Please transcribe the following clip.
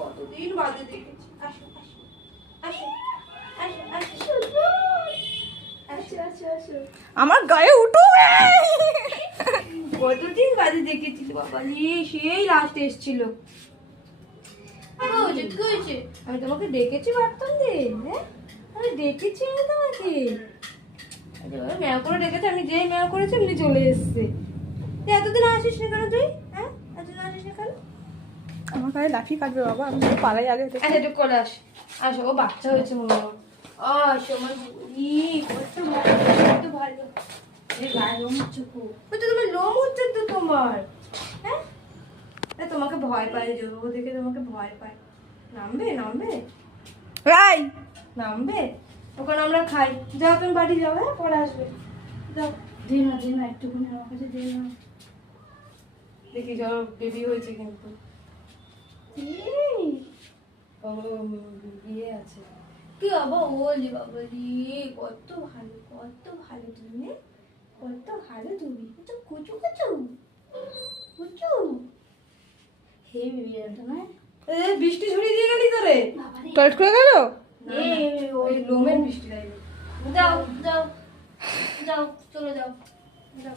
কতদিন বাদে দেখেছি। আসো আসো আসো আসো আসো আসো আসো। আমার গায়ে উঠো। কতদিন বাদে দেখেছি বাবা, সেই লাস্ট এসেছিল। কি হয়েছে? আমি তোমাকে ডেকেছি বাথরুম দিয়ে, হ্যাঁ আমি ডেকেছি আমি তোমাকে। ম্যাও করে ডেকেছে, আমি যেই ম্যাও করেছি এমনি চলে এসছে। এতদিন আসিস না কেন তুই? হ্যাঁ এতদিন আসিস না কেন? আমার গায়ে লাঠি কাটবে বাবা, আমি তো পালাই আগে থেকে। আচ্ছা একটু করে আসো, ও বাচ্চা হয়েছে মনে হয়। আসো আমার বুড়ি, কত ভালো। গায়ে লোম হচ্ছে খুব, তোমার লোম হচ্ছে তো তোমার। হ্যাঁ তোমাকে ভয় পায়, জোর দেখে তোমাকে ভয় পায়। নামবে নামবে রাই নামবে। ওখানে আমরা খাই। যাও তুমি বাড়ি যাও, হ্যাঁ পরে আসবে। যাও, দে না একটুখানি আমার কাছে দে না। দেখি চলো বেবি হয়েছে কিন্তু। বিয়ে আছে কি বাবা, ওলি বাবা রে, কত ভালো তুমি, কত ভালো তুমি, কত কুচু কুচু কুচু। হে বেবি না, বৃষ্টি ঝরিয়ে দিয়ে গেলি তোরে। টয়লেট করে গেল। ওই লোমের বৃষ্টি যাও যাও যাও, চলে যাও যাও।